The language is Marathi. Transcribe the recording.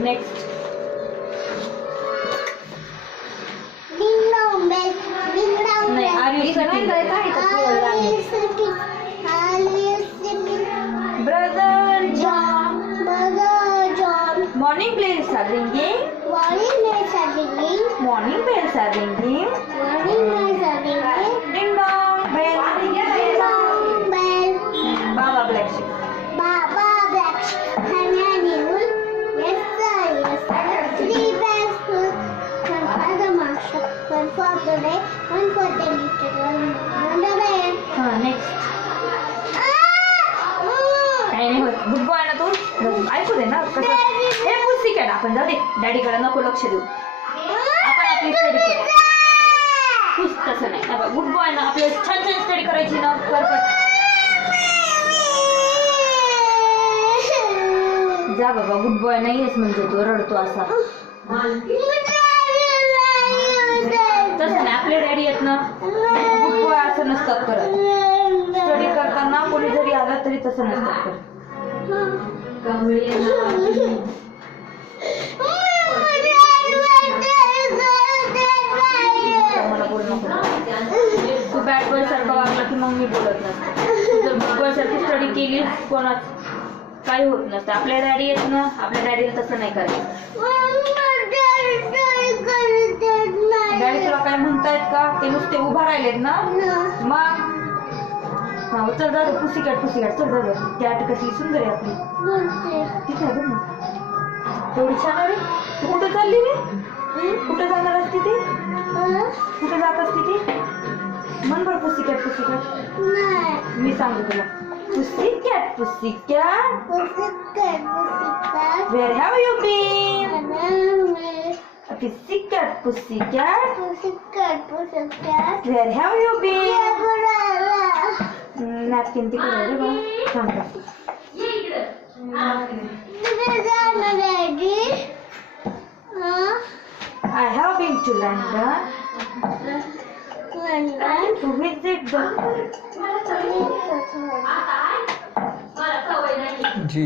Next. नाही, are you sitting? Brother John. Morning bells are ringing. Morning bells are ringing. Ding dong bell. Baba black sheep. One for the day, one for the little one the bed. Next. काही नाही होत. गुड बॉय ना तू. ऐकू दे ना कसं. हे पुसी कॅट आपण जाऊ दे. डॅडीकडे नको लक्ष देऊ. आपण आपली स्टडी करू. तूच तसं नाही. गुड बॉय ना आपल्याला छान छान स्टडी करायची ना. परफेक्ट. जा बाबा गुड बॉय नाहीयेस म्हणजे तो रडतो असा. तसं नाही आपले डॅडी आहेत ना गुड बॉय असं नसतात करत. स्टडी करताना कोणी जरी आलं तरी तसं नसतात करत. मला बोल नको. तू बॅड बॉय सारखं वागला की मग मी बोलत नसते. जर गुड बॉय सारखी स्टडी केली कोणाच काही होत नसतं. आपल्या डॅडी आहेत ना आपल्या डॅडीला तसं नाही करायचं. डॅडी तुला काय म्हणतायत का ते नुसते उभा राहिलेत ना मग चल जाऊ पुसी कॅट चल जाऊ. कॅट कशी सुंदर आहे आपली. ठीक आहे बघ ना एवढी छान आहे. तू कुठं चालली रे. कुठं जाणार असते ती. कुठं जात असते ती. मन बरं पुसी कॅट मी सांगते तुला. Pussy cat Where have you been? Pussycat. Where have you been? Napkin तिकडे रे बा. थांब. I have been to London. To visit the. G.